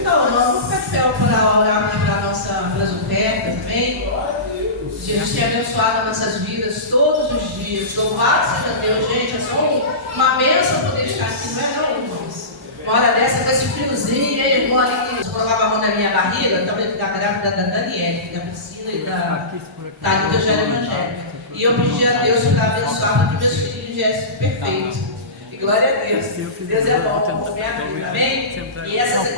Então, vamos ficar para orar para nossas ofertas também. Jesus tem abençoado nossas vidas todos os dias. Louvado seja Deus, gente. É só uma bênção poder estar aqui, não é não, irmãos? Uma hora dessa, com esse friozinho, e aí, irmão ali que colocava a mão na minha barriga, também da grávida da Daniele, da Priscila e da Thalita do Evangelho. E eu pedi a Deus para abençoar para que meus filhos viessem perfeitos. E glória a Deus. Deus é bom. Amém? E essas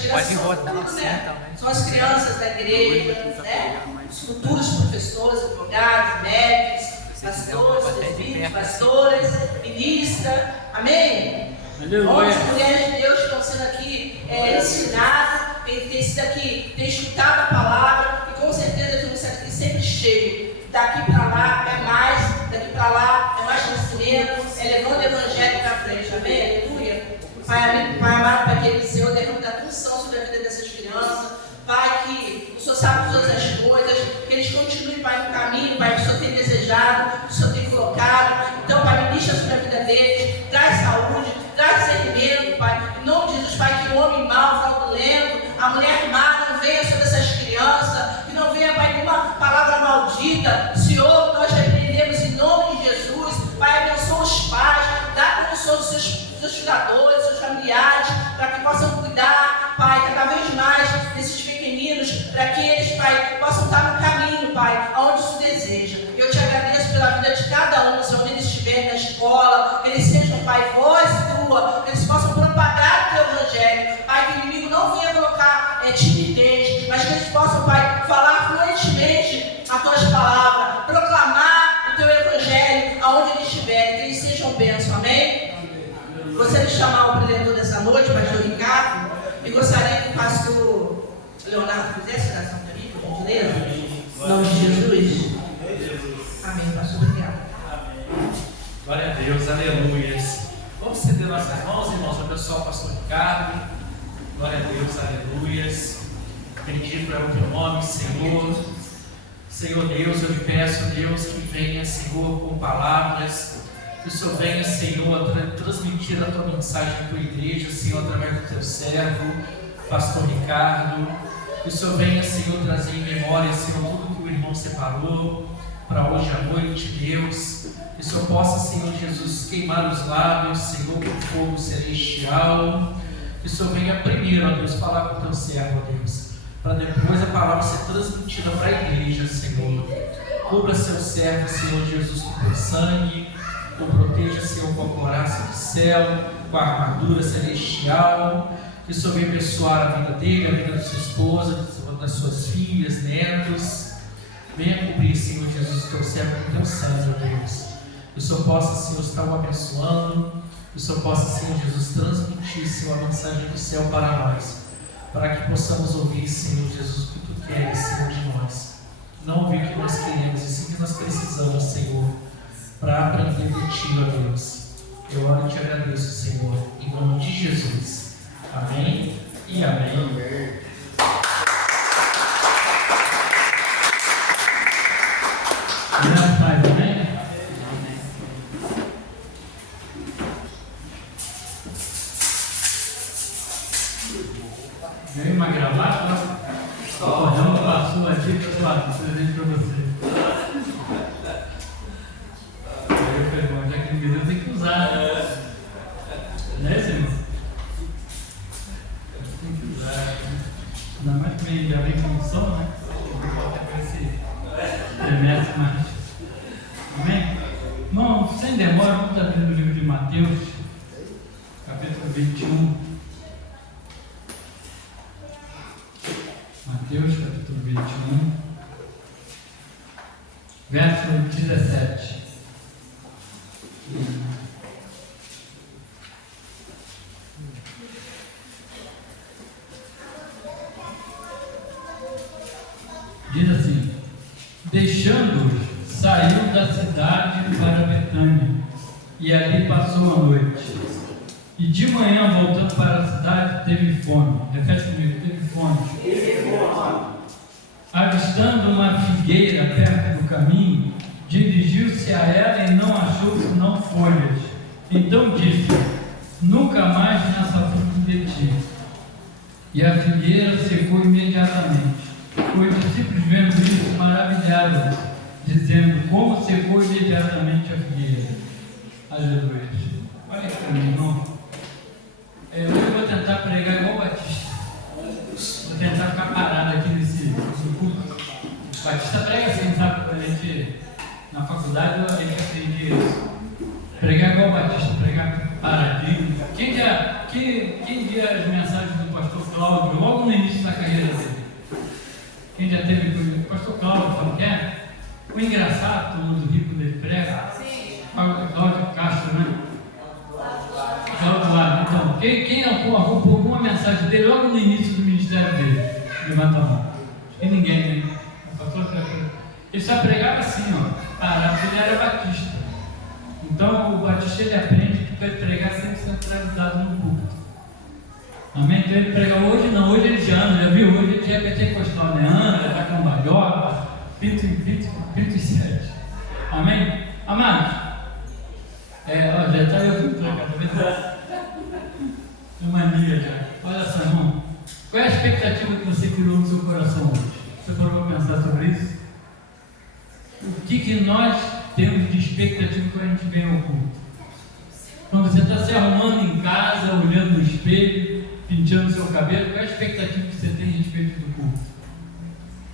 crianças são tudo, né? São as crianças da igreja, né? Os futuros professores, advogados, médicos, pastores, presbíteros, pastoras, ministras. Amém? Homens e mulheres de Deus que estão sendo aqui ensinados, tem sido aqui, tem escutado a palavra e com certeza vão ser aqui sempre cheios. Daqui para lá é mais, daqui para lá é mais crescimento, é levando o evangelho para frente, amém? Aleluia. Pai amado, Pai querido, Senhor, derrama da unção sobre a vida dessas crianças. Pai, que o Senhor sabe todas as coisas, que eles continuem, Pai, no caminho, Pai, que o Senhor tem desejado, que o Senhor tem colocado. Então, Pai, ministra sobre a vida deles, traz saúde, traz discernimento, Pai. Em nome de Jesus, Pai, que o homem mau, fraudulento, a mulher má não venha sobre essas crianças, que não venha, Pai, nenhuma palavra maldita. Senhor, nós repreendemos em nome de Jesus. Pai, abençoa os pais, dá condição dos seus cuidadores, seus familiares, para que possam cuidar, Pai, cada vez mais desses pequeninos, para que eles, Pai, possam estar no caminho, Pai, aonde o Senhor deseja. Eu te agradeço pela vida de cada um, Senhor, onde eles estiverem na escola, que eles sejam, Pai, voz tua, que eles possam propagar o teu evangelho, Pai, que o inimigo não venha colocar timidez, mas que eles possam, Pai, falar fluentemente as tuas palavras, proclamar o teu evangelho aonde eles estiverem, que eles sejam bênçãos, amém? Gostaria de chamar o preletor dessa noite, pastor Ricardo, e gostaria que o pastor Leonardo fizesse oração para mim, por gentileza, em nome de Jesus. Amém, pastor, obrigado. Amém. Glória a Deus, aleluias. Vamos estender nossas mãos, irmãos, abençoar o pastor Ricardo. Glória a Deus, aleluias. Bendito é o teu nome, Senhor. Senhor Deus, eu te peço, Deus, que venha, Senhor, com palavras, que o Senhor venha, Senhor, transmitir a tua mensagem à tua igreja, Senhor, através do teu servo, pastor Ricardo. Que o Senhor venha, Senhor, trazer em memória, Senhor, tudo que o irmão separou para hoje à noite, Deus. Que o Senhor possa, Senhor Jesus, queimar os lábios, Senhor, com fogo celestial. Que o Senhor venha primeiro, ó Deus, falar com o teu servo, ó Deus, para depois a palavra ser transmitida para a igreja, Senhor. Cubra seu servo, Senhor Jesus, com teu sangue. O proteja, Senhor, com a couraça do céu, com a armadura celestial. Que o Senhor venha abençoar a vida dele, a vida da sua esposa, das suas filhas, netos. Venha cobrir, Senhor Jesus, o teu servo com o teu sangue, ó Deus. Que o Senhor possa, Senhor, estar o abençoando. Que o Senhor possa, Senhor Jesus, transmitir, Senhor, a mensagem do céu para nós, para que possamos ouvir, Senhor Jesus, o que Tu queres, Senhor, de nós. Não ouvir o que nós queremos, e sim o que nós precisamos, Senhor, para aprender de Ti, ó Deus. Eu oro e Te agradeço, Senhor, em nome de Jesus. Amém e amém. Ganhei uma gravata, o cordão passou aqui para o presente para você. Aí eu falei, bom, já que ele me deu, tem que usar, né, Senhor? Tem que usar. Ainda mais que já vem com som, né? Não pode ter esse remessa mais. Amém? Irmão, sem demora, vamos abrir no livro de Mateus, capítulo 21. Mateus, capítulo 21, verso 17. Diz assim: deixando-os, saiu da cidade para Betânia, e ali passou a noite. E de manhã, voltando para a cidade, teve fome. Repete comigo, teve fome. Avistando uma figueira perto do caminho, dirigiu-se a ela e não achou senão folhas. Então disse: nunca mais nessa fruta de ti. e a figueira secou imediatamente. Os discípulos, vendo isso, maravilharam, dizendo: como secou imediatamente a figueira. Aleluia. Olha aqui para mim, irmão. Hoje eu vou tentar pregar igual o Batista. Vou tentar ficar parado aqui nesse culto. O Batista prega assim, sabe? A gente, na faculdade, a gente aprende isso. Pregar igual o Batista, pregar paradinho. Quem via as mensagens do pastor Cláudio logo no início da carreira dele? Quem já teve com o pastor Cláudio, sabe o que é? O engraçado, todo mundo rico dele prega. Cláudio Castro, né? Cláudio Lado. Então, quem acompanhou alguma mensagem dele logo no início do ministério dele? Levanta a mão. E ninguém, né? O pastor ele só pregava assim, ó, parado, porque ele era batista. Então, o batista ele aprende que para ele pregar sempre centralizado no púlpito. Amém? Então ele prega hoje, não, hoje ele já anda, já viu? Hoje ele já é pentecostal, né? Anda, está com balhota, pinto e sete. Amém? Amados, já está eu vindo para cá, tá vendo? É mania já. Olha só, irmão. Qual é a expectativa que você criou no seu coração hoje? Você parou para pensar sobre isso? O que nós temos de expectativa quando a gente vem ao culto? Quando você está se arrumando em casa, olhando no espelho, penteando o seu cabelo, qual é a expectativa que você tem a respeito do culto?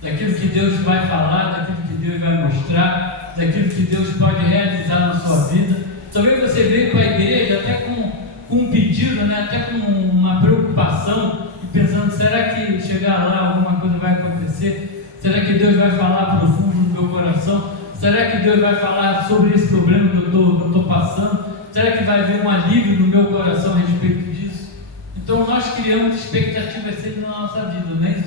Daquilo que Deus vai falar, daquilo que Deus vai mostrar, daquilo que Deus pode realizar na sua vida. Talvez você veio para a igreja até com um pedido, né? Até com uma preocupação, e pensando: será que chegar lá alguma coisa vai acontecer? Será que Deus vai falar profundo no meu coração? Será que Deus vai falar sobre esse problema que eu estou passando? Será que vai haver um alívio no meu coração a respeito disso? Então nós criamos expectativas sempre na nossa vida, né?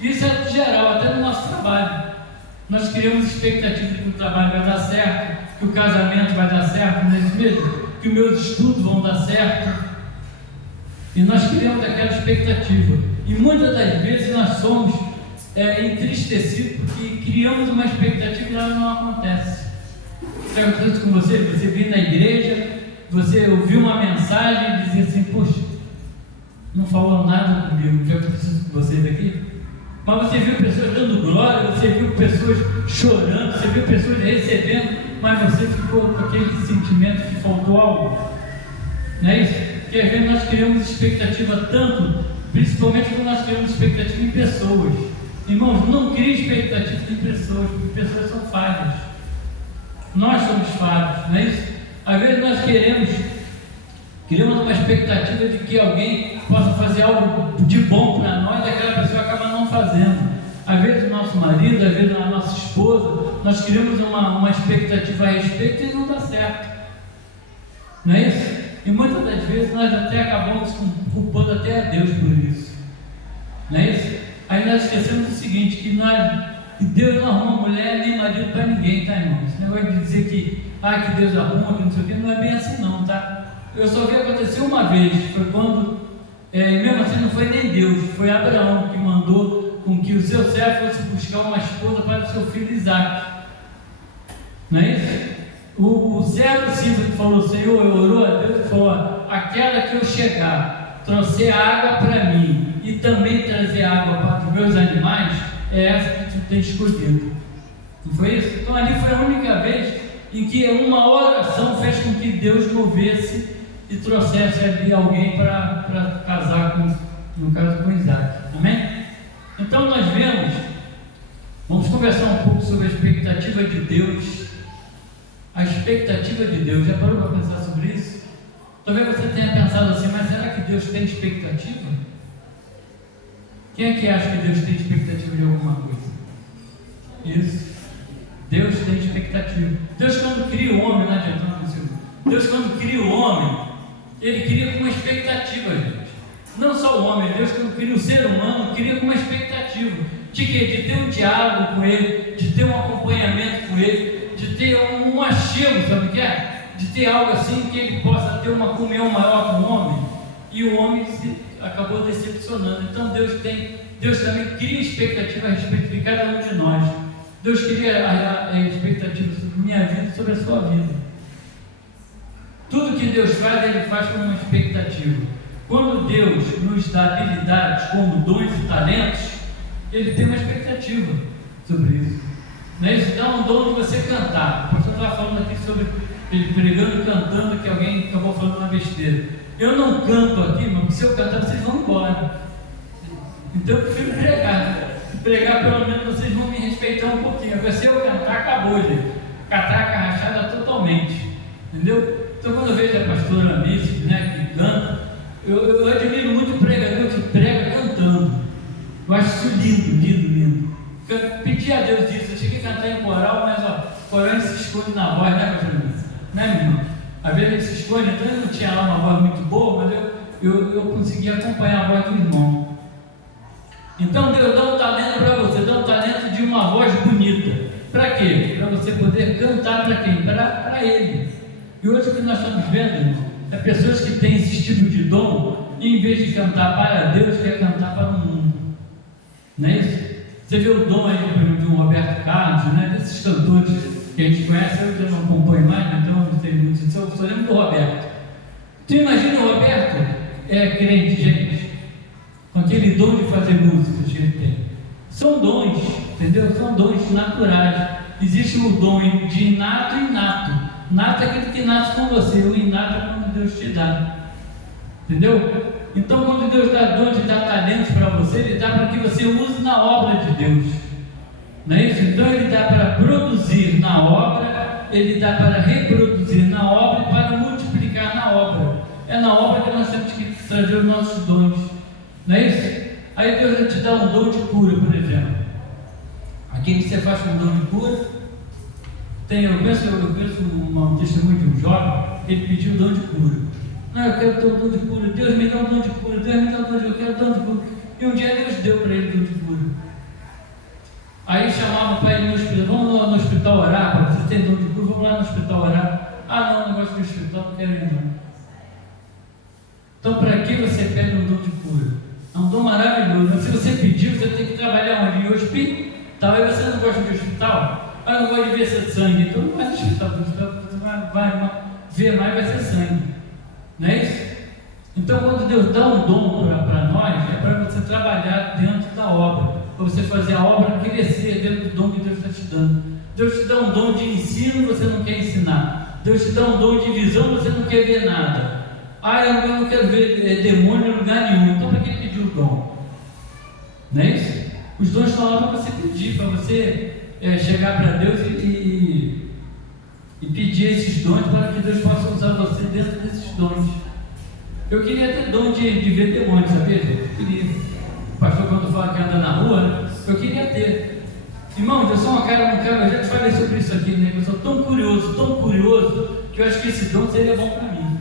Isso é geral, até no nosso trabalho. Nós criamos expectativas de que o trabalho vai dar certo, que o casamento vai dar certo, não é isso mesmo? Que os meus estudos vão dar certo. E nós criamos aquela expectativa. E muitas das vezes nós somos entristecidos porque criamos uma expectativa e ela não acontece. Já aconteceu isso com você? Você veio na igreja, você ouviu uma mensagem e dizia assim: poxa, não falou nada comigo. Já aconteceu isso com vocês aqui? Mas você viu pessoas dando glória, você viu pessoas chorando, você viu pessoas recebendo, mas você ficou com aquele sentimento que faltou algo. Não é isso? Porque às vezes nós criamos expectativa tanto, principalmente quando nós criamos expectativa em pessoas. Irmãos, não crie expectativa em pessoas, porque pessoas são falhas. Nós somos falhos, não é isso? Às vezes nós criamos uma expectativa de que alguém possa fazer algo de bom para nós e aquela pessoa acaba não fazendo. Às vezes o nosso marido, às vezes a nossa esposa, nós criamos uma expectativa a respeito e não dá certo. Não é isso? E muitas das vezes nós até acabamos culpando até a Deus por isso. Não é isso? Aí nós esquecemos o seguinte, que Deus não arruma mulher nem marido para ninguém, tá, irmão? Esse negócio de dizer que Deus arruma, que não sei o que, não é bem assim não, tá? Eu só vi acontecer uma vez, foi quando, e mesmo assim não foi nem Deus, foi Abraão que mandou com que o seu servo fosse buscar uma esposa para o seu filho Isaac. Não é isso? O servo simples que falou: Senhor, eu orou a Deus e falou: aquela que eu chegar, trouxer água para mim e também trazer água para os meus animais, é essa que tu tem escolhido. Não foi isso? Então ali foi a única vez em que uma oração fez com que Deus movesse e trouxesse ali alguém para casar no caso com Isaac. Amém? Então nós vamos conversar um pouco sobre a expectativa de Deus. A expectativa de Deus, já parou para pensar sobre isso? Talvez você tenha pensado assim: mas será que Deus tem expectativa? Quem é que acha que Deus tem expectativa de alguma coisa? Isso. Deus tem expectativa. Deus, quando cria o homem, não adianta, Deus, quando cria o homem, Ele cria com uma expectativa, gente. Não só o homem, Deus, quando cria o ser humano, cria com uma expectativa de quê? De ter um diálogo com Ele, de ter um acompanhamento com Ele, de ter um achego, sabe o que é? De ter algo assim que Ele possa ter uma comunhão maior com o homem. E o homem acabou decepcionando. Então Deus também cria expectativa a respeito de cada um de nós. Deus cria a expectativa sobre a minha vida e sobre a sua vida. Tudo que Deus faz, Ele faz com uma expectativa. Quando Deus nos dá habilidades como dons e talentos, Ele tem uma expectativa sobre isso. Não é isso? Dá um dom de você cantar. O pastor estava falando aqui sobre ele pregando e cantando, que alguém acabou falando uma besteira. Eu não canto aqui, mas se eu cantar, vocês vão embora. Então eu prefiro pregar. Pregar, pelo menos vocês vão me respeitar um pouquinho. Agora, se eu cantar, acabou, gente. Catraca rachada totalmente. Entendeu? Então, quando eu vejo a pastora Amice, né, que canta, eu admiro muito o pregador que prega cantando. Eu acho isso lindo. Eu pedi a Deus isso. Eu cheguei a cantar em coral, mas o coral se esconde na voz, né, pastor Amice? Né, meu irmão? Às vezes ele se esconde, então eu não tinha lá uma voz muito boa, mas eu conseguia acompanhar a voz do irmão. Então Deus dá um talento para você, dá um talento de uma voz bonita. Para quê? Para você poder cantar para quem? Para Ele. E hoje o que nós estamos vendo, irmão, é pessoas que têm esse tipo de dom, e em vez de cantar para Deus, quer cantar para o mundo. Não é isso? Você vê o dom aí, por exemplo, de um Roberto Carlos, né? Desses cantores que a gente conhece, eu já não acompanho mais, então não sei muito, eu só lembro do Roberto. Tu imagina o Roberto? É crente, gente, com aquele dom de fazer músicas que ele tem. São dons, entendeu? São dons naturais. Existe o dom de inato e inato. Nato é aquele que nasce com você, o inato é quando Deus te dá. Entendeu? Então, quando Deus dá dons e dá talentos para você, Ele dá para que você use na obra de Deus. Não é isso? Então, Ele dá para produzir na obra, Ele dá para reproduzir na obra e para multiplicar na obra. É na obra que nós temos que trazer os nossos dons. Não é isso? Aí Deus vai te dar um dom de cura, por exemplo. Aqui que você faz com um dom de cura. Eu penso um testemunho de um jovem, ele pediu o dom de cura. Não, eu quero ter um dom de cura. Deus me dá um dom de cura. Deus me dá um dom de cura. Eu quero um dom de cura. E um dia Deus deu para ele o dom de cura. Aí chamavam para ele no hospital. Vamos lá no hospital orar. Você tem dom de cura? Vamos lá no hospital orar. Ah, não, negócio de hospital, não quero ir não. Então, para que você pede um dom de cura? É um dom maravilhoso. Mas se você pedir, você tem que trabalhar onde? Em hospital. Aí você não gosta de hospital? Ah, não gosta de ver esse sangue. Então não vai no hospital. Você vai ver mais, vai ser sangue. Não é isso? Então, quando Deus dá um dom para nós, é para você trabalhar dentro da obra. Para você fazer a obra crescer dentro do dom que Deus está te dando. Deus te dá um dom de ensino, você não quer ensinar. Deus te dá um dom de visão, você não quer ver nada. Ah, eu não quero ver demônio em lugar nenhum. Então, para que pediu o dom? Não é isso? Os dons estão lá para você pedir, para você chegar para Deus e pedir esses dons para que Deus possa usar você dentro desses dons. Eu queria ter dom de ver demônios, sabia? Eu queria. O pastor, quando fala que anda na rua, né? Eu queria ter. Irmão, eu sou um cara, eu já te falei sobre isso aqui, né? Eu sou tão curioso, que eu acho que esse dom seria bom para mim.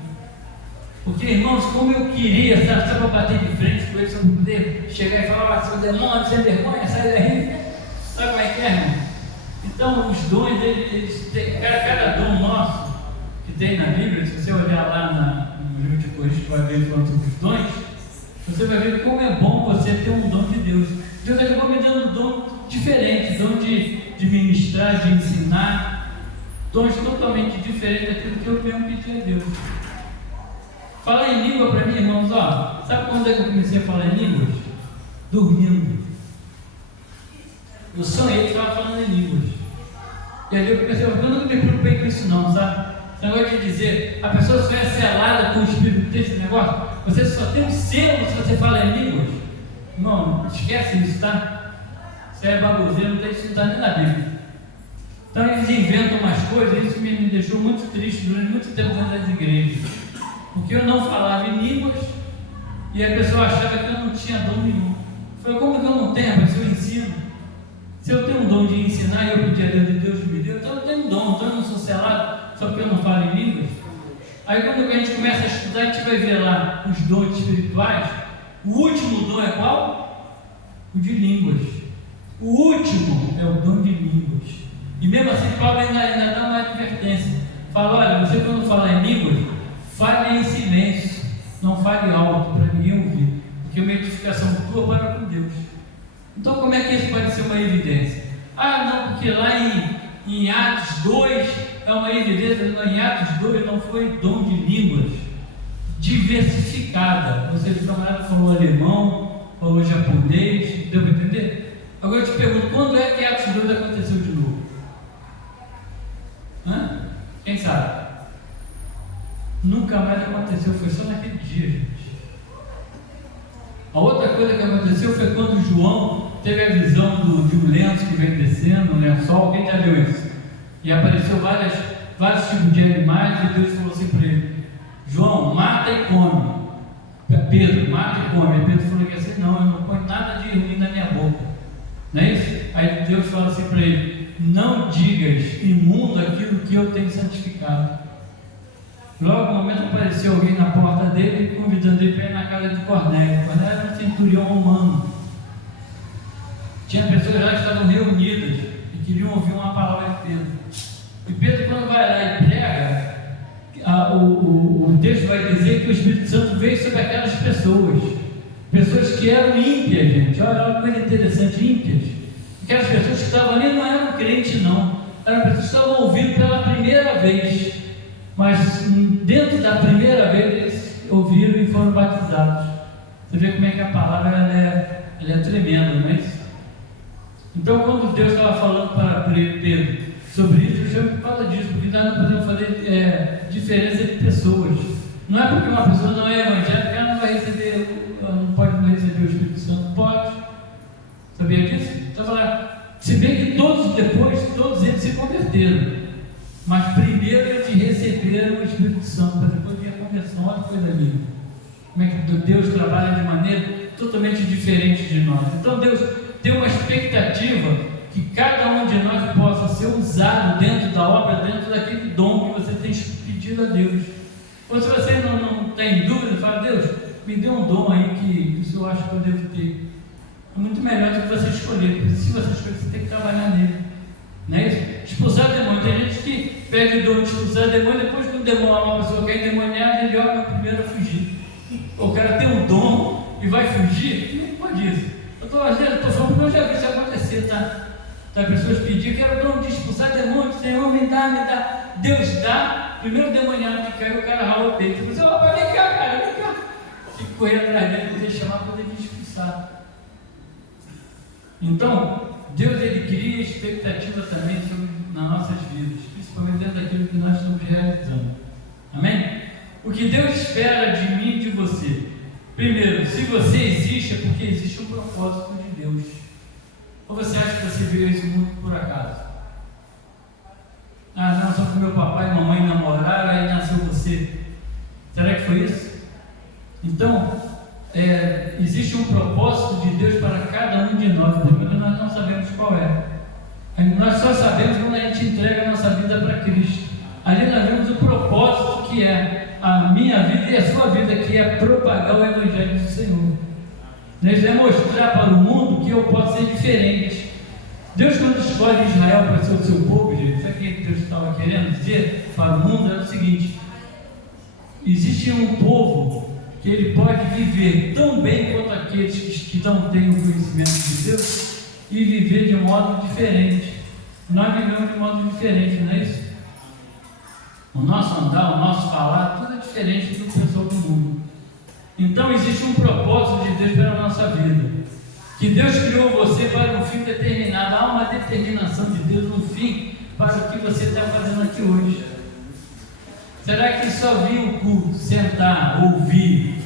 Porque, irmãos, como eu queria, sabe, só para bater de frente com ele, só para poder chegar e falar, seu demônio, sem vergonha, sai daí. Sabe como é que é, irmão? Então, os dons, eles têm, cada dom nosso que tem na Bíblia, se você olhar lá no livro de Coríntios, vai ver falando sobre os dons, você vai ver como é bom você ter um dom de Deus. Deus acabou me dando um dom diferente, dom de ministrar, de ensinar, dons totalmente diferentes daquilo que eu mesmo pedi a Deus. Falar em língua para mim, irmãos, ó, sabe quando é que eu comecei a falar em línguas? Dormindo. Eu sonhei que estava falando em línguas. E aí eu comecei a falar, eu não me preocupei com isso não, sabe? Esse negócio de dizer, a pessoa só é selada com o Espírito desse negócio, você só tem um selo se você fala em línguas. Irmão, esquece isso, tá? Isso é baboseiro, isso não está nem na Bíblia. Então eles inventam umas coisas, e isso me deixou muito triste durante muito tempo dentro das igrejas. Porque eu não falava em línguas e a pessoa achava que eu não tinha dom nenhum. Eu falei, como que eu não tenho? Mas eu ensino. Se eu tenho um dom de ensinar e eu pedi a Deus e Deus me deu, então eu tenho um dom, então eu não sou selado só porque eu não falo em línguas. Aí quando a gente começa a estudar, a gente vai ver lá os dons espirituais. O último dom é qual? O de línguas. O último é o dom de línguas. E mesmo assim, Paulo ainda dá uma advertência. Fala, olha, você quando fala em línguas, fale em silêncio, não fale alto para ninguém ouvir, porque uma edificação tua para com Deus. Então, como é que isso pode ser uma evidência? Ah, não, porque lá em Atos 2 é uma evidência, em Atos 2 não foi dom de línguas. diversificada. Ou seja, o camarada falou alemão, falou japonês, deu para entender? Agora eu te pergunto, quando é que Atos 2 aconteceu de novo? Quem sabe? Nunca mais aconteceu, foi só naquele dia, gente. A outra coisa que aconteceu foi quando João teve a visão de um lenço que vem descendo, um lençol. Quem já viu isso? E apareceu vários tipos de animais, e Deus falou assim para ele: João, mata e come. Pedro, mata e come. E Pedro falou assim: não, eu não ponho nada de ruim na minha boca. Não é isso? Aí Deus fala assim para ele: não digas imundo aquilo que eu tenho santificado. Logo no momento apareceu alguém na porta dele, convidando ele para ir na casa de Cornélio. Cornélio era um centurião romano. Tinha pessoas lá que estavam reunidas e queriam ouvir uma palavra de Pedro. E Pedro, quando vai lá e prega, o texto vai dizer que o Espírito Santo veio sobre aquelas pessoas que eram ímpias, gente. Olha uma coisa interessante, ímpias. Aquelas pessoas que estavam ali não eram crentes, não. Eram pessoas que estavam ouvindo pela primeira vez. Mas dentro da primeira vez eles ouviram e foram batizados. Você vê como é que a palavra ela é tremenda, não é isso? Então, quando Deus estava falando para Pedro sobre isso, eu chamo por causa disso, porque nós não podemos fazer diferença de pessoas. Não é porque uma pessoa não é evangélica, ela não vai receber, ela não pode não receber o Espírito Santo. Pode. Sabia disso? Então, se bem que todos eles se converteram. Mas primeiro eles receberam o Espírito Santo, para depois vir a conversão. Olha que coisa linda. Como é que Deus trabalha de maneira totalmente diferente de nós. Então Deus tem uma expectativa que cada um de nós possa ser usado dentro da obra, dentro daquele dom que você tem pedido a Deus. Ou se você não tem dúvida, fala: Deus, me dê um dom aí que o Senhor acha que eu devo ter. É muito melhor do que você escolher, porque se você escolher, você tem que trabalhar nele. Não é isso? Expulsar demônio. Tem gente que pede o dom de expulsar demônio, depois que o demônio, uma pessoa quer endemoniar, ele olha primeiro a fugir. O cara tem um dom e vai fugir? Não pode isso. Eu estou falando porque eu já vi isso acontecer, tá? Pessoas pediam: quero o dom de expulsar demônio, Senhor, me dá. Deus dá. Primeiro demoniado que caiu, o cara rala o peito. Você fala: vem cá, cara, vem cá. Tem que correr atrás dele, poder chamar, poder me expulsar. Então, Deus, ele cria expectativa também nas nossas vidas, principalmente dentro daquilo que nós estamos realizando. Amém? O que Deus espera de mim e de você? Primeiro, se você existe, é porque existe um propósito de Deus. Ou você acha que você veio a esse mundo por acaso? Ah, não, só que meu papai e mamãe namoraram, aí nasceu você. Será que foi isso? Então, existe um propósito de Deus para cada um de nós, mas nós não sabemos qual é. Nós só sabemos quando a gente entrega a nossa vida para Cristo. Ali nós vemos o propósito que é a minha vida e a sua vida, que é propagar o Evangelho do Senhor. Nós é mostrar para o mundo que eu posso ser diferente. Deus, quando escolhe Israel para ser o seu povo, gente, sabe o que Deus estava querendo dizer para o mundo? Era o seguinte: existe um povo que ele pode viver tão bem quanto aqueles que não têm o conhecimento de Deus e viver de modo diferente. Nós vivemos de modo diferente, não é isso? O nosso andar, o nosso falar, tudo é diferente do pessoal do mundo. Então existe um propósito de Deus para a nossa vida, que Deus criou você para um fim determinado. Há uma determinação de Deus no fim para o que você está fazendo aqui hoje. Será que só vir o culto, sentar, ouvir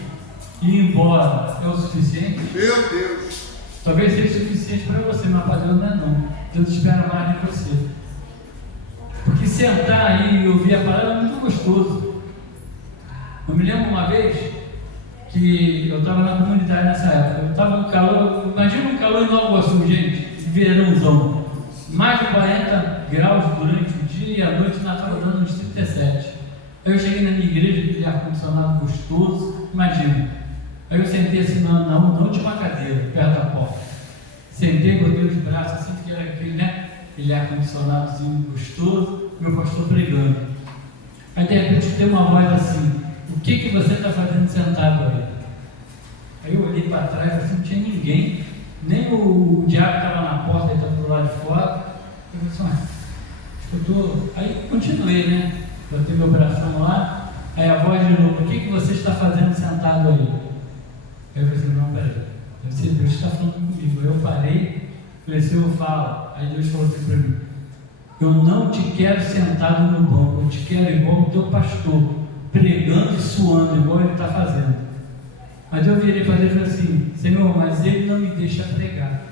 e ir embora é o suficiente? Meu Deus! Talvez seja suficiente para você, mas para Deus não é não. Deus espera mais de você. Porque sentar aí e ouvir a palavra é muito gostoso. Eu me lembro uma vez que eu estava na comunidade nessa época. Eu estava no calor, imagina um calor em Nova Iguaçu, gente, verãozão. Mais de 40 graus durante o dia e à noite nós estávamos dando uns 37. Aí eu cheguei na minha igreja, aquele ar-condicionado gostoso, imagina. Aí eu sentei assim na última cadeira, perto da porta. Sentei, botei os braços assim, porque era aquele, né? Aquele ar-condicionadozinho gostoso, meu pastor pregando. Aí de repente tem uma voz assim: o que você está fazendo sentado aí? Aí eu olhei para trás, assim, não tinha ninguém, nem o diabo estava na porta, ele estava do lado de fora. Eu falei assim: eu tô... Aí continuei, né? Botei meu bração lá. Aí a voz de novo: o que você está fazendo sentado aí? Aí eu falei assim: não, peraí, Deus está falando comigo. Eu parei, falei: Senhor, fala. Aí Deus falou assim para mim: eu não te quero sentado no banco, eu te quero igual o teu pastor, pregando e suando, igual ele está fazendo. Mas eu virei para ele e falei assim: Senhor, mas ele não me deixa pregar.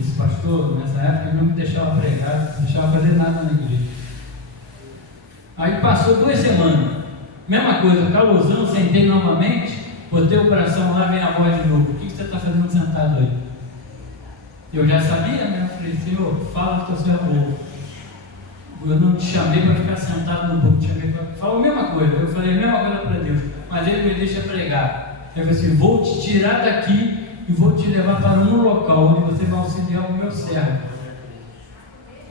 Esse pastor, nessa época, ele não me deixava pregar, não deixava fazer nada na igreja. Aí passou 2 semanas, mesma coisa, calorzão, sentei novamente, botei o coração lá, vem a voz de novo: o que você está fazendo sentado aí? Eu já sabia, né? Eu falei: Senhor, fala que eu sou amor. Eu não te chamei para ficar sentado no banco, te chamei para... Falou a mesma coisa, eu falei a mesma coisa para Deus, mas ele me deixa pregar. Eu falei assim: vou te tirar daqui e vou te levar para um local onde você vai auxiliar o meu servo.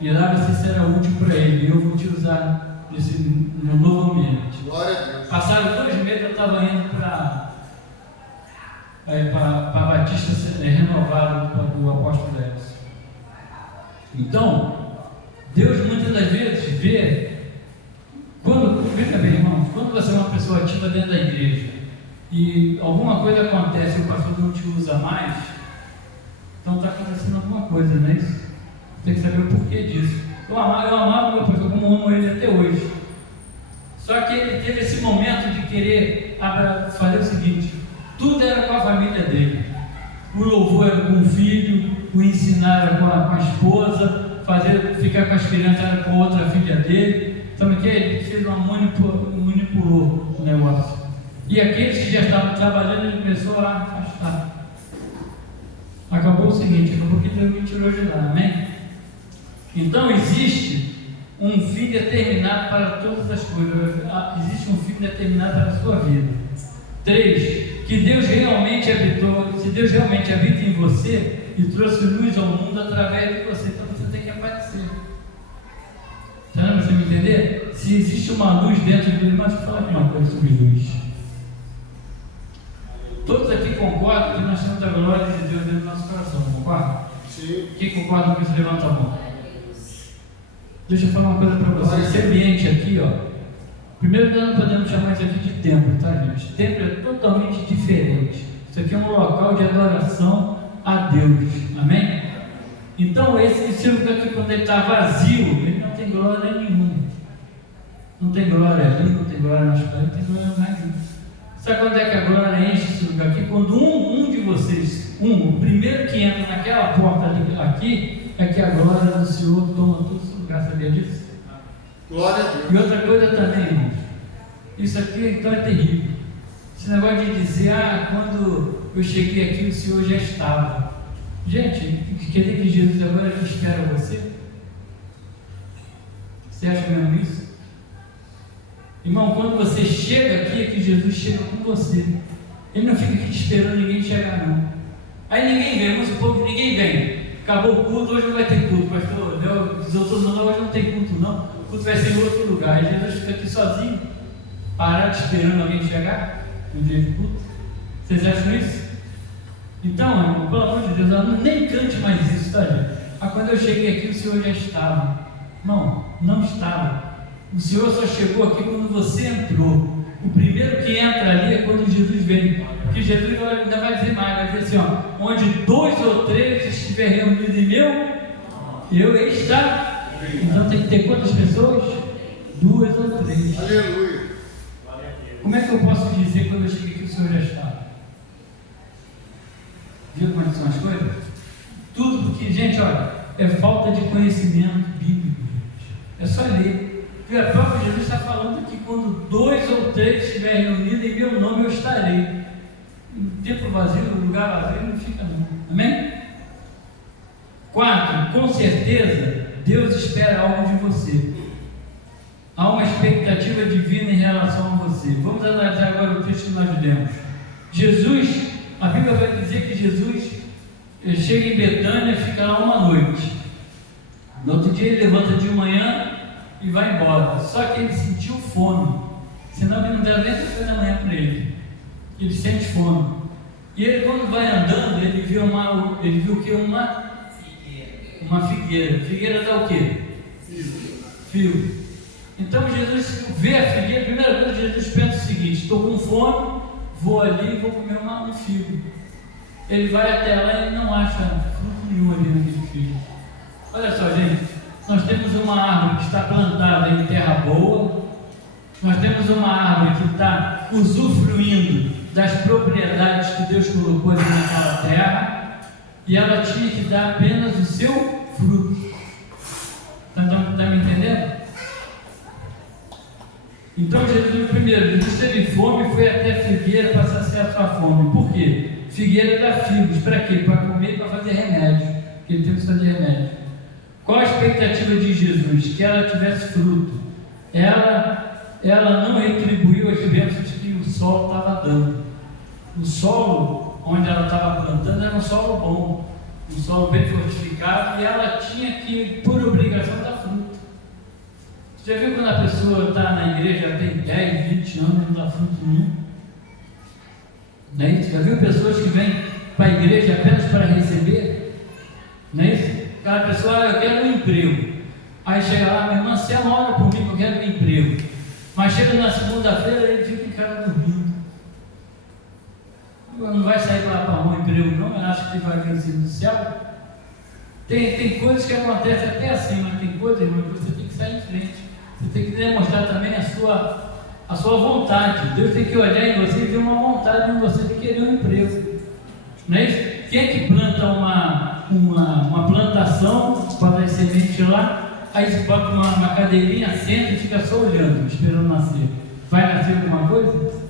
E lá você será útil para ele, e eu vou te usar no novo ambiente. Glória a Deus. Passaram 2 meses, eu estava indo para Batista renovado do apóstolo Edson. Então, Deus muitas das vezes vê, veja bem, irmãos, quando você é uma pessoa ativa dentro da igreja e alguma coisa acontece e o pastor não te usa mais, então está acontecendo alguma coisa, não é isso? Tem que saber o porquê disso. Eu amava o meu pastor como amo ele até hoje. Só que ele teve esse momento de querer fazer o seguinte: tudo era com a família dele. O louvor era com o filho, o ensinar era com a esposa, ficar com as crianças era com outra filha dele. Sabe o que? Ele fez manipulou o negócio. E aqueles que já estavam trabalhando, ele começou a afastar. Acabou o seguinte: acabou que Deus me tirou de lá, amém? Então existe um fim determinado para todas as coisas. Existe um fim determinado para a sua vida. 3. Que Deus realmente habitou. Se Deus realmente habita em você e trouxe luz ao mundo através de você, então você tem que aparecer. Está dando para você me entender? Se existe uma luz dentro de mim, mas fala aqui uma coisa sobre luz. Todos aqui concordam que nós temos a glória de Deus dentro do nosso coração, concordam? Sim. Quem concorda com isso, levanta a mão. Deixa eu falar uma coisa para vocês. Esse ambiente aqui, ó. Primeiro, nós não podemos chamar isso aqui de templo, tá, gente? Templo é totalmente diferente. Isso aqui é um local de adoração a Deus. Amém? Então, esse lugar aqui, quando ele está vazio, ele não tem glória nenhuma. Não tem glória ali, não tem glória nas paredes, não tem glória mais nenhuma. Sabe quando é que a glória enche esse lugar aqui? Quando um de vocês, o primeiro que entra naquela porta aqui, é que a glória do Senhor toma todo esse lugar. Sabia disso? Glória a Deus. E outra coisa também, irmãos, isso aqui então é terrível. Esse negócio de dizer: quando eu cheguei aqui o Senhor já estava. Gente, quer dizer que Jesus agora espera você? Você acha mesmo isso? Irmão, quando você chega aqui, é que Jesus chega com você. Ele não fica aqui te esperando ninguém chegar, não. Aí ninguém vem, vamos supor que ninguém vem. Acabou o culto, hoje não vai ter culto. Pastor, os outros não, hoje não tem culto, não. O culto vai ser em outro lugar. E Jesus fica aqui sozinho, parado esperando alguém chegar no dia de culto. Vocês acham isso? Então, irmão, pelo amor de Deus, nem cante mais isso, tá, gente? Quando eu cheguei aqui, o Senhor já estava. Não estava. O Senhor só chegou aqui quando você entrou. O primeiro que entra ali é quando Jesus vem. Porque Jesus ainda vai dizer mais, vai dizer assim: onde 2 ou 3 estiver reunidos em eu estar. Então tem que ter quantas pessoas? 2 ou 3. Aleluia. Como é que eu posso dizer quando eu cheguei aqui o Senhor já estava? Viu como é que são as coisas? Tudo porque, gente, olha, é falta de conhecimento bíblico. É só ler. Porque o próprio Jesus está falando que quando 2 ou 3 estiverem reunidos em meu nome, eu estarei. No tempo vazio, no lugar vazio, não fica não. Amém? 4. Com certeza, Deus espera algo de você. Há uma expectativa divina em relação a você. Vamos analisar agora o texto que nós lemos. Jesus, a Bíblia vai dizer que Jesus chega em Betânia e fica lá uma noite. No outro dia ele levanta de manhã e vai embora. Só que ele sentiu fome. Senão ele não deu nem café da manhã para ele. Ele sente fome. E ele, quando vai andando, ele viu o que? Uma figueira. Figueira dá o quê? Fio. Então Jesus vê a figueira, a primeira coisa Jesus pensa o seguinte: estou com fome, vou ali e vou comer um figo. Ele vai até lá e não acha fruto nenhum ali naquele figo. Olha só, gente, nós temos uma árvore que está plantada em terra boa, nós temos uma árvore que está usufruindo das propriedades que Deus colocou ali naquela terra, e ela tinha que dar apenas o seu fruto. Está me entendendo? Então Jesus, primeiro, Jesus teve fome e foi até a figueira para saciar a sua fome. Por quê? Figueira dá figos, para quê? Para comer e para fazer remédio, porque ele tem que fazer remédio. Qual a expectativa de Jesus? Que ela tivesse fruto. Ela não retribuiu as bênçãos que o solo estava dando. O solo onde ela estava plantando era um solo bom, um solo bem fortificado, e ela tinha que, por obrigação, dar fruto. Você já viu quando a pessoa está na igreja já tem 10, 20 anos e não dá fruto nenhum? Não é isso? Já viu pessoas que vêm para a igreja apenas para receber? Não é isso? Aquela pessoa, eu quero um emprego. Aí chega lá, minha irmã, você é uma hora por mim que eu quero um emprego. Mas chega na segunda-feira e ele fica em casa dormindo. Não vai sair para arrumar um emprego não, eu acho que vai crescer no céu. Tem coisas que acontecem até assim, mas tem coisas, irmão, que você tem que sair em frente. Você tem que demonstrar também a sua vontade. Deus tem que olhar em você e ver uma vontade em você de querer um emprego. Não é isso? Quem é que planta uma plantação para dar semente lá, aí você bota uma cadeirinha, senta e fica só olhando, esperando nascer? Vai nascer alguma coisa?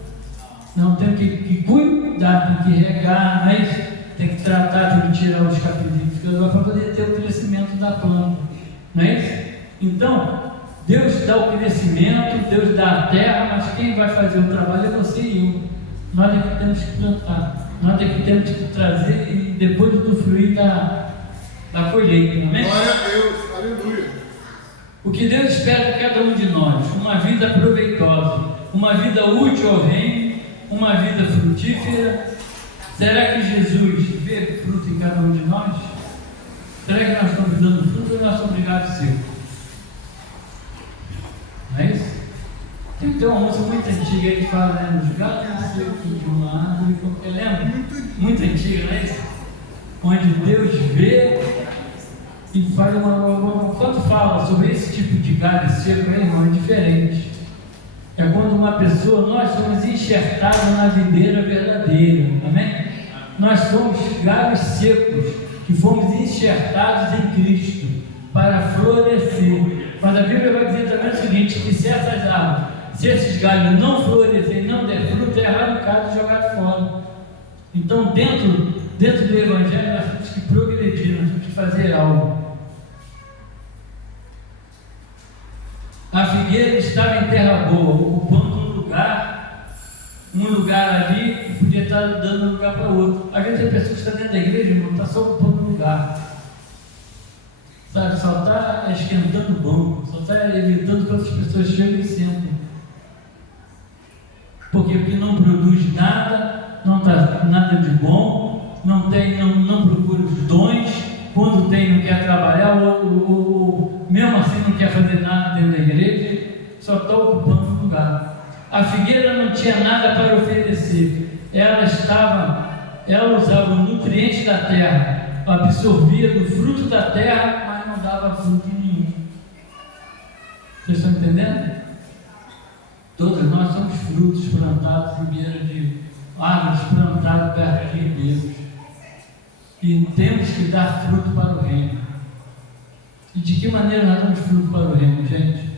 Não, tem que cuidar, tem que regar, não é isso? Tem que tratar, tem que tirar os capinzinhos para poder ter o crescimento da planta. Não é isso? Então, Deus dá o crescimento, Deus dá a terra, mas quem vai fazer o trabalho é você e eu. Nós é que temos que plantar, nós é que temos que trazer e depois usufruir da colheita, amém? Glória a Deus, aleluia. O que Deus espera de cada um de nós: uma vida proveitosa, uma vida útil ao reino, uma vida frutífera. Será que Jesus vê fruto em cada um de nós? Será que nós estamos dando fruto ou nós somos obrigados a ser? Não é isso? Tem que ter uma música muito antiga aí que fala, né? Nos galhos secos de uma árvore, eu lembro? Muito antiga, não é isso? Onde Deus vê e faz quando fala sobre esse tipo de galho seco, irmão, é diferente. É quando uma pessoa, nós somos enxertados na videira verdadeira, amém? Nós somos galhos secos, que fomos enxertados em Cristo, para florescer. Mas a Bíblia vai dizer também o seguinte, que se essas árvores, se esses galhos não florescerem, não der fruto, é arrancado e jogado fora. Então, dentro do Evangelho, nós temos que progredir, nós temos que fazer algo. A figueira estava em terra boa, ocupando um lugar ali que podia estar dando lugar para outro. Às vezes a pessoa que está dentro da igreja, irmão, está só ocupando um lugar. Sabe, só está esquentando o banco, só está evitando que outras pessoas cheguem e sentem. Porque não produz nada, não está nada de bom, não procura os dons, quando tem não quer trabalhar, ou mesmo assim não quer fazer nada dentro da igreja, só está ocupando o lugar. A figueira não tinha nada para oferecer, ela usava o nutriente da terra, absorvia do fruto da terra, mas não dava fruto nenhum. Vocês estão entendendo? Todos nós somos frutos plantados em beira de árvores plantadas perto de Deus. E temos que dar fruto para o reino. E de que maneira nós damos fruto para o reino, gente?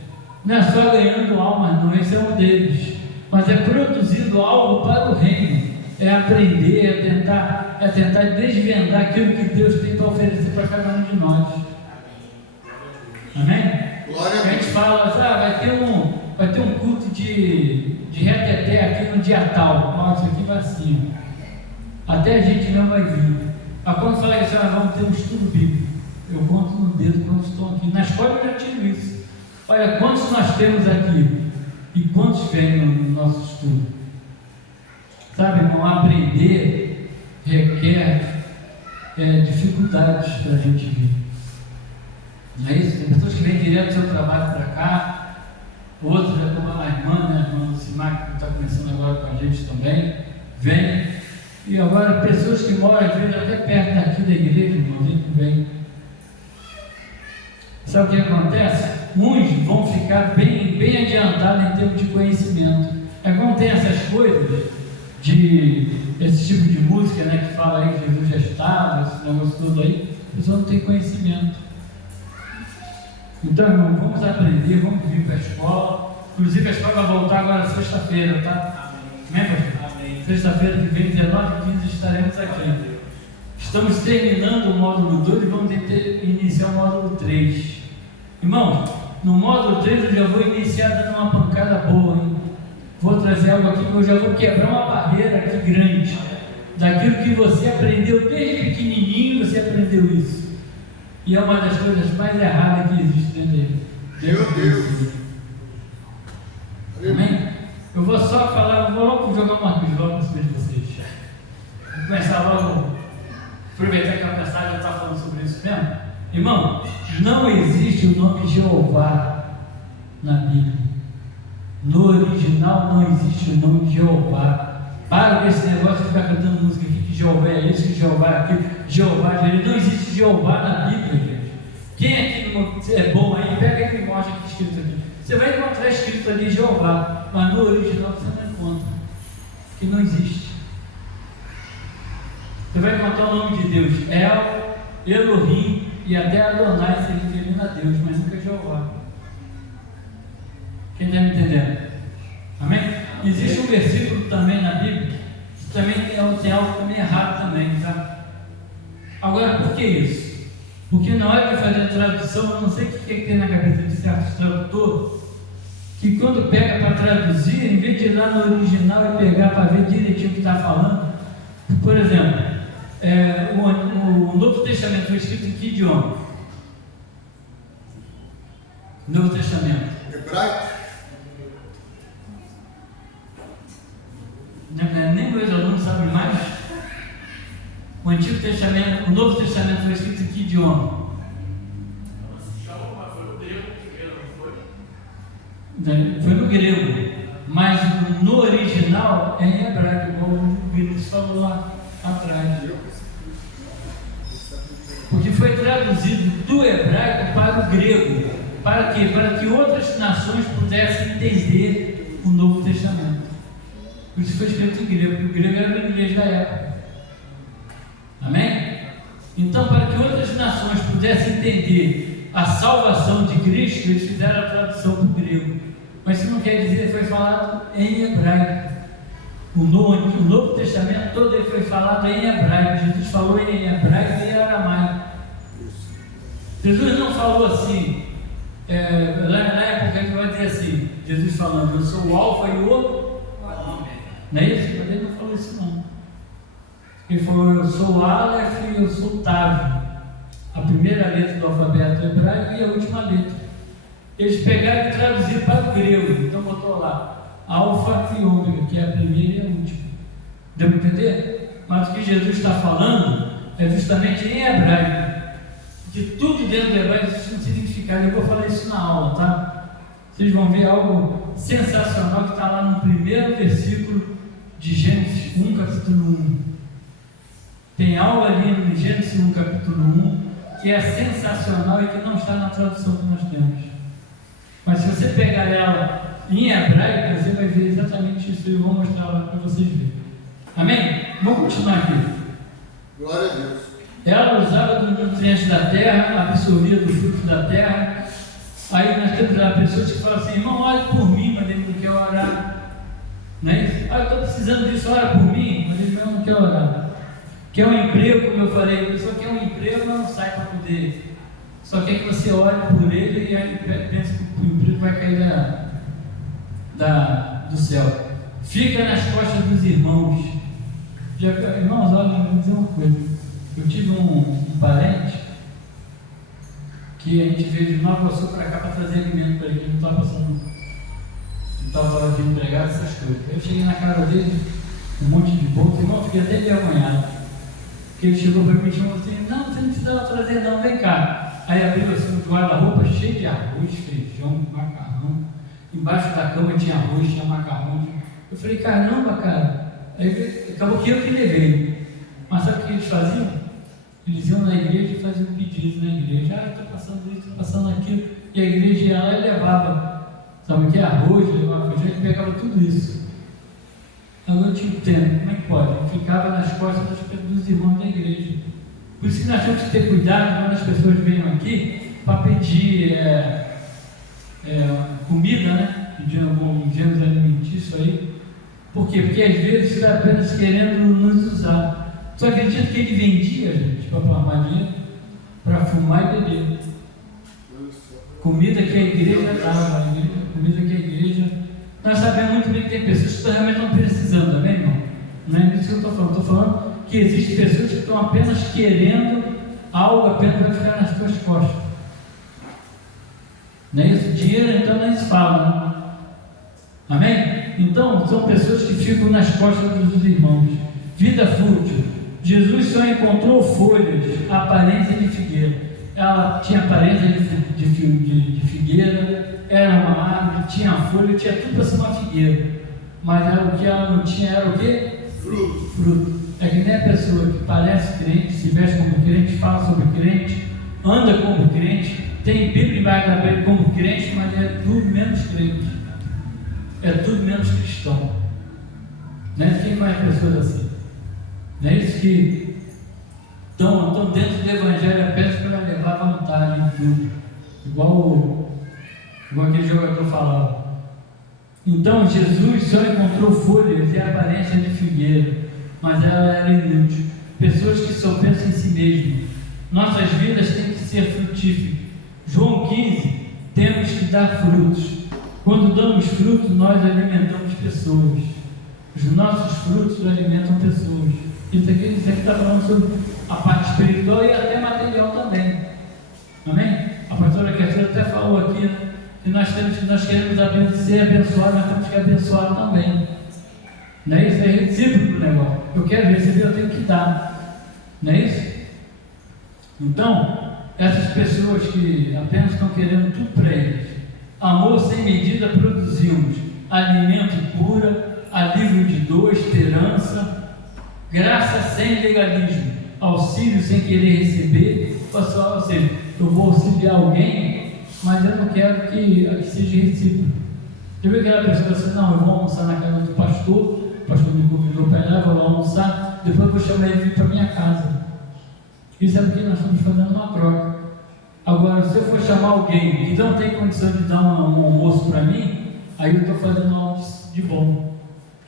Não é só ganhando almas, não, esse é um deles. Mas é produzindo algo para o reino. É aprender, é tentar desvendar aquilo que Deus tem para oferecer para cada um de nós. Amém? A gente fala, vai ter um culto de reteté aqui no dia tal. Nossa, aqui vai assim. Até a gente não vai vir. Mas quando fala isso, vamos ter um estudo bíblico. Eu conto no dedo quantos estão aqui. Na escola eu já tive isso. Olha, quantos nós temos aqui? E quantos vêm no nosso estudo? Sabe, irmão, aprender requer dificuldades para a gente vir. Não é isso? Tem pessoas que vêm direto do seu trabalho para cá, outros, como a irmã, né? A irmã Lucimar, que está começando agora com a gente também, vem. E agora pessoas que moram, às vezes, até perto daqui da igreja, irmãozinho, que vem. Sabe o que acontece? Uns vão ficar bem adiantados em termos de conhecimento. É quando tem essas coisas, esse tipo de música, né, que fala aí que Jesus já estava, esse negócio todo aí, a pessoa não tem conhecimento. Então, irmão, vamos aprender, vamos vir para a escola. Inclusive, a escola vai voltar agora sexta-feira, tá? Amém, pastor? Amém. Sexta-feira que vem, 19h15, estaremos aqui. Estamos terminando o módulo 2 e vamos iniciar o módulo 3. Irmão, no módulo 3 eu já vou iniciar dando uma pancada boa, hein? Vou trazer algo aqui que eu já vou quebrar uma barreira aqui grande. Daquilo que você aprendeu desde pequenininho, você aprendeu isso. E é uma das coisas mais erradas que existe dentro dele. Meu Deus! Amém? Eu vou só falar, vou logo jogar uma coisa logo para cima de vocês. Vou começar logo, aproveitar que a mensagem está falando sobre isso mesmo. Irmão, não existe o nome Jeová na Bíblia. No original não existe o nome de Jeová. Para com esse negócio de ficar cantando música aqui que Jeová é isso, que Jeová é aquilo, Jeová é ele. Não existe Jeová na Bíblia, gente. Quem aqui é bom aí, pega aí e mostra aqui escrito aqui. Você vai encontrar escrito ali Jeová, mas no original você não encontra, que não existe. Você vai encontrar o nome de Deus, El, Elohim e até Adonai se referindo a Deus, mas nunca Jeová. Quem está me entendendo? Amém? Existe um versículo também na Bíblia que também tem algo também errado também, tá? Agora, por que isso? Porque na hora de fazer a tradução, eu não sei o que tem na cabeça de certos tradutores, que quando pega para traduzir, em vez de ir lá no original e pegar para ver direitinho o que está falando, por exemplo, o Novo Testamento foi escrito em que idioma? Novo Testamento. Hebraico. Nem meus alunos sabem mais. O Antigo Testamento, o Novo Testamento foi escrito em que idioma? Foi no grego primeiro, não foi? Foi no grego, mas no original é em hebraico, igual o Vinícius falou lá atrás. Porque foi traduzido do hebraico para o grego. Para quê? Para que outras nações pudessem entender o Novo Testamento. Por isso foi escrito em grego, porque o grego era o inglês da época. Amém? Então, para que outras nações pudessem entender a salvação de Cristo, eles fizeram a tradução para o grego. Mas isso não quer dizer que foi falado em hebraico. O Novo Testamento todo ele foi falado em hebraico. Jesus falou em hebraico e em aramaico. Jesus não falou assim, lá na época ele vai dizer assim, Jesus falando, eu sou o alfa e o não é isso? Ele não falou isso não. Ele falou, eu sou o Aleph e eu sou o Tav. A primeira letra do alfabeto hebraico e a última letra. Eles pegaram e traduziram para o grego. Então botou lá, alfa e ômega, que é a primeira e a última. Deu para entender? Mas o que Jesus está falando é justamente em hebraico. Que tudo dentro do hebraico existe um significado. Eu vou falar isso na aula, tá? Vocês vão ver algo sensacional que está lá no primeiro versículo de Gênesis 1, capítulo 1. Tem algo ali no Gênesis 1, capítulo 1, que é sensacional e que não está na tradução que nós temos. Mas se você pegar ela em hebraico, você vai ver exatamente isso e eu vou mostrar lá para vocês verem. Amém? Vamos continuar aqui. Glória a Deus. Ela usava dos nutrientes da terra, absorvia dos frutos da terra. Aí nós temos pessoas que falam assim, irmão, ore por mim, mas ele não quer orar. Não é isso? Eu estou precisando disso, ora por mim, mas ele não quer orar. Quer um emprego, como eu falei, a pessoa quer um emprego, mas não sai para poder. Só quer que você ore por ele e aí pensa que o emprego vai cair do céu. Fica nas costas dos irmãos. Irmãos, olha, eu vou dizer uma coisa. Eu tive um parente que a gente veio de Nova Iguaçu para cá para trazer alimento para ele, que ele não estava passando, não estava vindo pregar essas coisas. Eu cheguei na cara dele, um monte de bolsa, irmão, fiquei até envergonhado. Porque ele chegou para mim e falou assim, não, você não precisava trazer não, vem cá. Aí abriu assim um guarda-roupa cheio de arroz, feijão, macarrão. embaixo da cama tinha arroz, tinha macarrão. Eu falei, caramba, cara. Aí acabou que eu que levei. Mas sabe o que eles faziam? Eles iam na igreja e faziam pedidos na igreja. Ah, estou passando isso, estou passando aquilo. E a igreja ia lá e levava, sabe o que? Arroz, levava feijão, e pegava tudo isso. Agora eu te entendo, como é que pode? Eu ficava nas costas dos irmãos da igreja. Por isso que nós temos que ter cuidado quando as pessoas venham aqui para pedir comida, né? Pedir algum gênero alimentício aí. Por quê? Porque às vezes está apenas querendo nos usar. Só acredito que ele vendia, gente, para arrumar dinheiro, para fumar e beber. Comida que a igreja dava, comida que a igreja. Nós sabemos muito bem que tem pessoas que estão realmente não precisando, amém, irmão? Não é isso que eu estou falando. Estou falando que existem pessoas que estão apenas querendo algo apenas para ficar nas suas costas. Não é isso? Dinheiro, então, nem se fala. Né? Amém? Então, são pessoas que ficam nas costas dos irmãos. Vida fútil. Jesus só encontrou folhas, aparência de figueira. Ela tinha aparência de figueira, era uma árvore, tinha folha, tinha tudo para ser uma figueira. Mas o que ela não tinha era o quê? Fruto. É que nem a pessoa que parece crente, se veste como crente, fala sobre crente, anda como crente, tem Bíblia embaixo da Bíblia como crente, mas é tudo menos crente. É tudo menos cristão. Não é? Quem conhece pessoas assim? Não é isso que estão dentro do Evangelho apenas para levar vantagem em tudo. Igual aquele jogador falava. Então Jesus só encontrou folhas e aparência de figueira, mas ela era inútil. Pessoas que só pensam em si mesmas. Nossas vidas têm que ser frutíferas. João 15, temos que dar frutos. Quando damos frutos, nós alimentamos pessoas. Os nossos frutos alimentam pessoas. Isso aqui está falando sobre a parte espiritual e até material também. Amém? A pastora Kéfera até falou aqui, né, que nós queremos ser abençoados, nós temos que abençoar também. Não é isso? É recíproco o negócio. Eu quero receber, eu tenho que dar. Não é isso? Então, essas pessoas que apenas estão querendo tudo para eles. Amor sem medida produzimos. Alimento pura, alívio de dor, esperança. Graça sem legalismo. Auxílio sem querer receber. Ou seja, eu vou auxiliar alguém, mas eu não quero que seja recíproco. Já viu aquela pessoa assim, não, eu vou almoçar na casa do pastor, o pastor me convidou para ir lá, vou lá almoçar, depois eu vou chamar ele vir para minha casa. Isso é porque nós estamos fazendo uma troca. Agora, se eu for chamar alguém que não tem condição de dar um almoço para mim, aí eu estou fazendo algo de bom.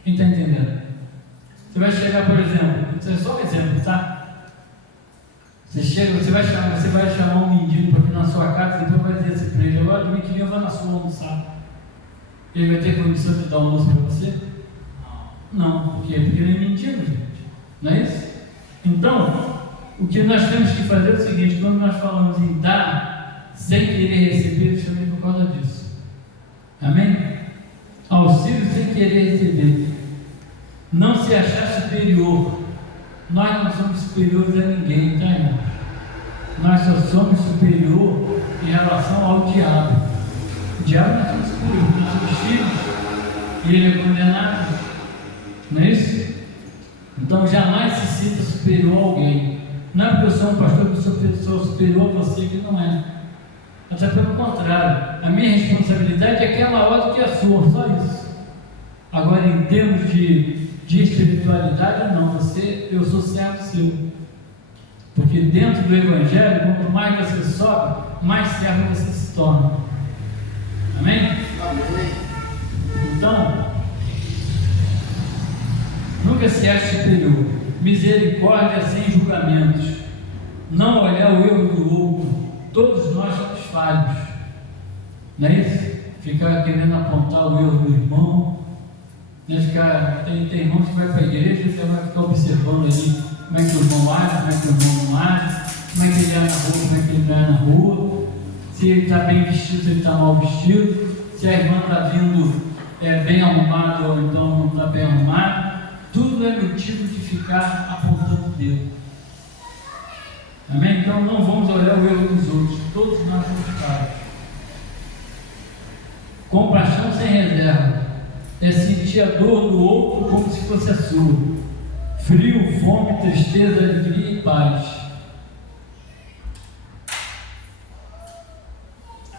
Quem está entendendo? Você vai chegar, por exemplo, isso é só um exemplo, tá? Você vai chamar um mendigo para vir na sua casa e depois vai dizer assim para ele, agora domingo que vem eu vou na sua almoçar. Ele vai ter condição de dar almoço para você? Não. Por quê? Porque ele é mendigo, gente. Não é isso? Então, o que nós temos que fazer é o seguinte, quando nós falamos em dar sem querer receber, justamente por causa disso. Amém? Auxílio sem querer receber. Não se achar superior. Nós não somos superiores a ninguém, tá, irmão? Nós só somos superior em relação ao diabo. O diabo não é superior, nós somos filhos e ele é condenado. Não é isso? Então jamais se sinta superior a alguém. Não é porque eu sou um pastor que eu sou superior a você, que não é. Até pelo contrário, a minha responsabilidade é que é maior do que a sua, só isso. Agora, em termos de espiritualidade, não, eu sou servo seu. Porque dentro do Evangelho, quanto mais você sobe, mais servo você se torna. Amém? Amém. Então, nunca se ache superior. Misericórdia sem julgamentos. Não olhar o erro do outro. Todos nós somos falhos. Não é isso? Ficar querendo apontar o erro do irmão. Tem irmãos que vai para a igreja e você vai ficar observando ali como é que o irmão age, como é que o irmão não age, como é que ele é na rua, como é que ele não é na rua, se ele está bem vestido, se ele está mal vestido, se a irmã está vindo bem arrumada ou então não está bem arrumada. Tudo é motivo de ficar apontando o dedo. Amém? Então não vamos olhar o erro dos outros, todos nós somos falhos. Compaixão sem é sentir a dor do outro como se fosse a sua. Frio, fome, tristeza, alegria e paz.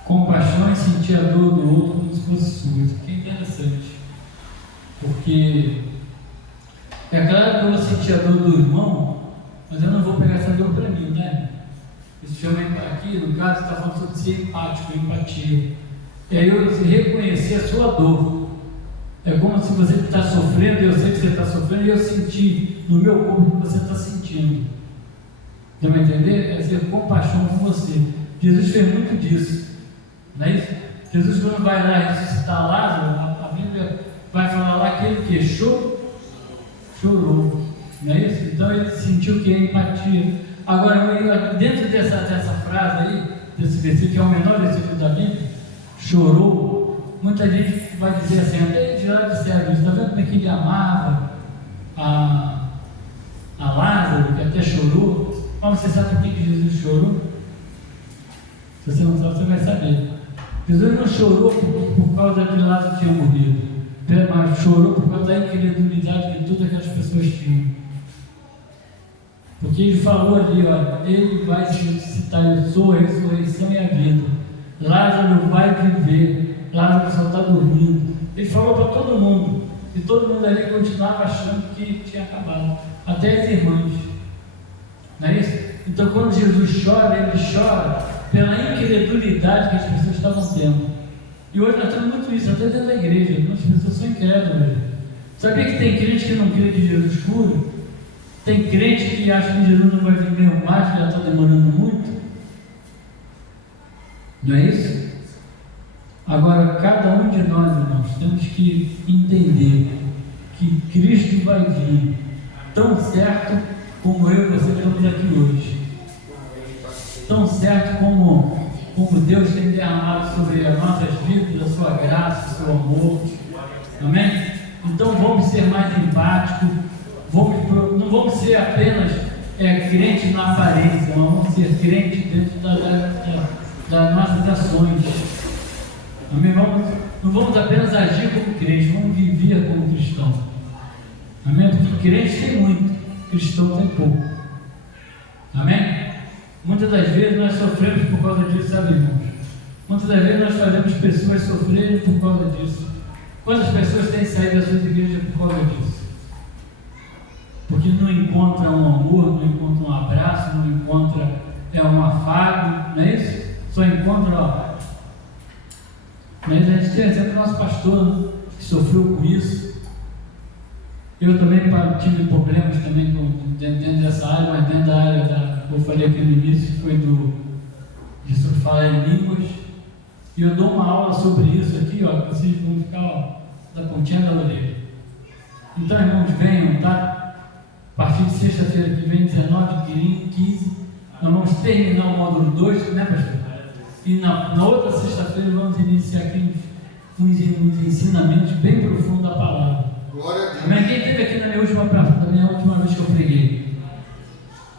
Compaixão é sentir a dor do outro como se fosse sua. Isso aqui é interessante. Porque é claro que eu vou sentir a dor do irmão, mas eu não vou pegar essa dor para mim, né? Isso chama aqui, no caso, está falando sobre ser empático, empatia. É eu reconhecer a sua dor. É como se você está sofrendo, eu sei que você está sofrendo, e eu sentir no meu corpo o que você está sentindo. Dá para entender? É ter compaixão com você. Jesus fez muito disso. Não é isso? Jesus, quando vai lá ressuscitar Lázaro, a Bíblia vai falar lá que ele que chorou. Não é isso? Então ele sentiu que é empatia. Agora, dentro dessa frase aí, desse versículo, que é o menor versículo da Bíblia, chorou, muita gente vai dizer assim, até já disseram isso, está vendo como é que ele amava a Lázaro, que até chorou? Mas você sabe por que Jesus chorou? Se você não sabe, você vai saber. Jesus não chorou por causa que Lázaro tinha morrido, mas chorou por causa da incredulidade que todas aquelas pessoas tinham. Porque ele falou ali, olha, ele vai se ressuscitar, eu sou a ressurreição e a vida. Lázaro vai viver, Lázaro só está dormindo. Ele falou para todo mundo, e todo mundo ali continuava achando que tinha acabado, até as irmãs. Não é isso? Então quando Jesus chora, ele chora pela incredulidade que as pessoas estavam tendo. E hoje nós temos muito isso, até dentro da igreja, as pessoas são incrédulas. Sabia que tem crente que não crê que Jesus cura? Tem crente que acha que Jesus não vai vir mesmo mais, que já está demorando muito. Não é isso? Agora, cada um de nós, irmãos, temos que entender que Cristo vai vir tão certo como eu e você estamos aqui hoje. Tão certo como Deus tem derramado sobre as nossas vidas, a sua graça, o seu amor. Amém? Então vamos ser mais empáticos, não vamos ser apenas crentes na aparência, mas vamos ser crentes dentro das nossas ações. Amém? Não vamos apenas agir como crentes, vamos viver como cristãos. Amém? Porque crente tem muito, cristão tem pouco. Amém? Muitas das vezes nós sofremos por causa disso, sabe, irmãos? Muitas das vezes nós fazemos pessoas sofrerem por causa disso. Quantas pessoas têm saído das suas igrejas por causa disso? Porque não encontra um amor, não encontra um abraço, não encontra um afago, não é isso? Só encontra, Mas a gente tem exemplo do nosso pastor, que sofreu com isso. Eu também tive problemas também dentro dessa área, mas dentro da área que eu falei aqui no início, foi de falar em línguas. E eu dou uma aula sobre isso aqui, ó, que vocês vão ficar da pontinha da orelha. Então, irmãos, venham, tá? A partir de sexta-feira que vem, 19, 15, nós vamos terminar o módulo 2, né, pastor? E na outra sexta-feira vamos iniciar aqui uns ensinamentos bem profundos da palavra. Glória a Deus. Mas quem esteve aqui na minha última vez que eu preguei?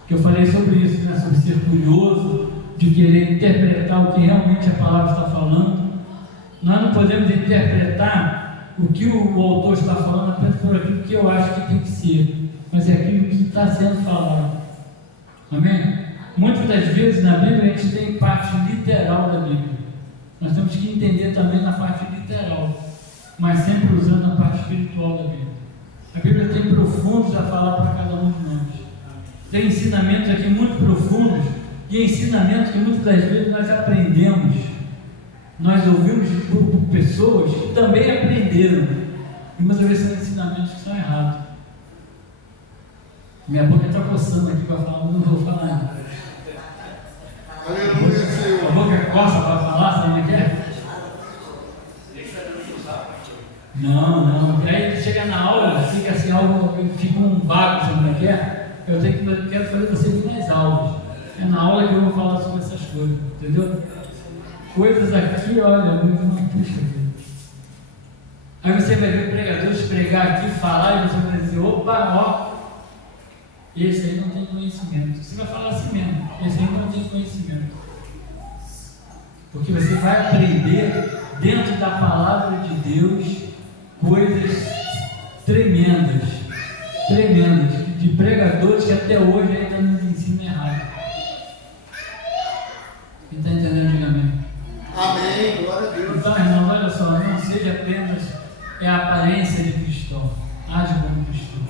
Que eu falei sobre isso, né? Sobre ser curioso, de querer interpretar o que realmente a palavra está falando. Nós não podemos interpretar o que o autor está falando apenas por aquilo que eu acho que tem que ser, mas é aquilo que está sendo falado. Amém? Muitas das vezes na Bíblia a gente tem parte literal da Bíblia. Nós temos que entender também na parte literal, mas sempre usando a parte espiritual da Bíblia. A Bíblia tem profundos a falar para cada um de nós. Tem ensinamentos aqui muito profundos e ensinamentos que muitas das vezes nós aprendemos. Nós ouvimos por pessoas que também aprenderam. E muitas vezes são ensinamentos que são errados. Minha boca está coçando aqui para falar, mas não vou falar nada. Aleluia, Senhor. A boca coça para falar, sabe o que é? Não. E aí chega na aula, fica assim, fica um vago, sabe o que é? Eu quero fazer você vir nas aulas. É na aula que eu vou falar sobre essas coisas, entendeu? Coisas aqui, olha, eu não puxa vida. Aí você vai ver pregadores pregar aqui, falar, e você vai dizer, opa, ó, esse aí não tem conhecimento. Você vai falar assim mesmo, esse aí não tem conhecimento. Porque você vai aprender dentro da palavra de Deus coisas tremendas, de pregadores que até hoje ainda nos ensinam errado. Quem está entendendo, diga amém. Amém. Glória a Deus. Então, irmãos, olha só, não seja apenas a aparência de cristão, age como cristão,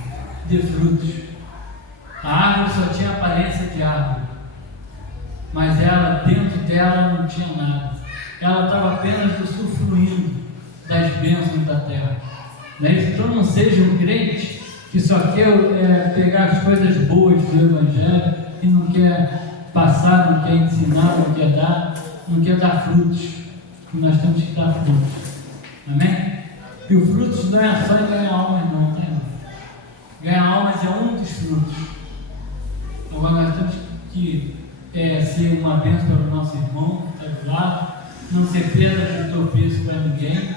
dê frutos. A árvore só tinha aparência de árvore, mas ela, dentro dela, não tinha nada. Ela estava apenas usufruindo das bênçãos da terra. Não é isso? Então não seja um crente que só quer pegar as coisas boas do Evangelho e não quer passar, não quer ensinar, não quer dar frutos. Nós temos que dar frutos. Amém? E o frutos não é só em ganhar almas, não, tá, irmão? Ganhar almas é um dos frutos. Agora nós temos que ser uma bênção para o nosso irmão que está do lado, não ser pedra de tropeço para ninguém,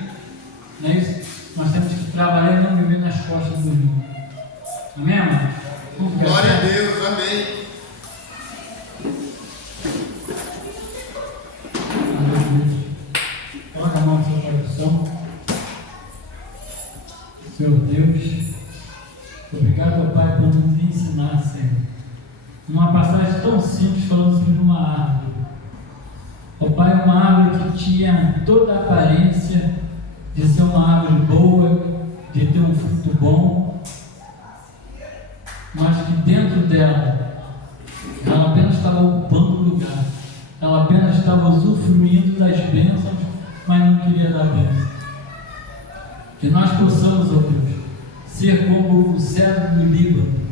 não é isso? Nós temos que trabalhar e não viver nas costas do irmão. Amém, irmão? Glória a Deus. Amém. Coloca a mão no seu coração. Senhor Deus, obrigado, Pai, por nos ensinar, Senhor. Uma passagem tão simples falando sobre uma árvore. Ó Pai, uma árvore que tinha toda a aparência de ser uma árvore boa, de ter um fruto bom, mas que dentro dela, ela apenas estava ocupando o lugar, ela apenas estava usufruindo das bênçãos, mas não queria dar bênção. Que nós possamos, ó Deus, ser como o cedro do Líbano,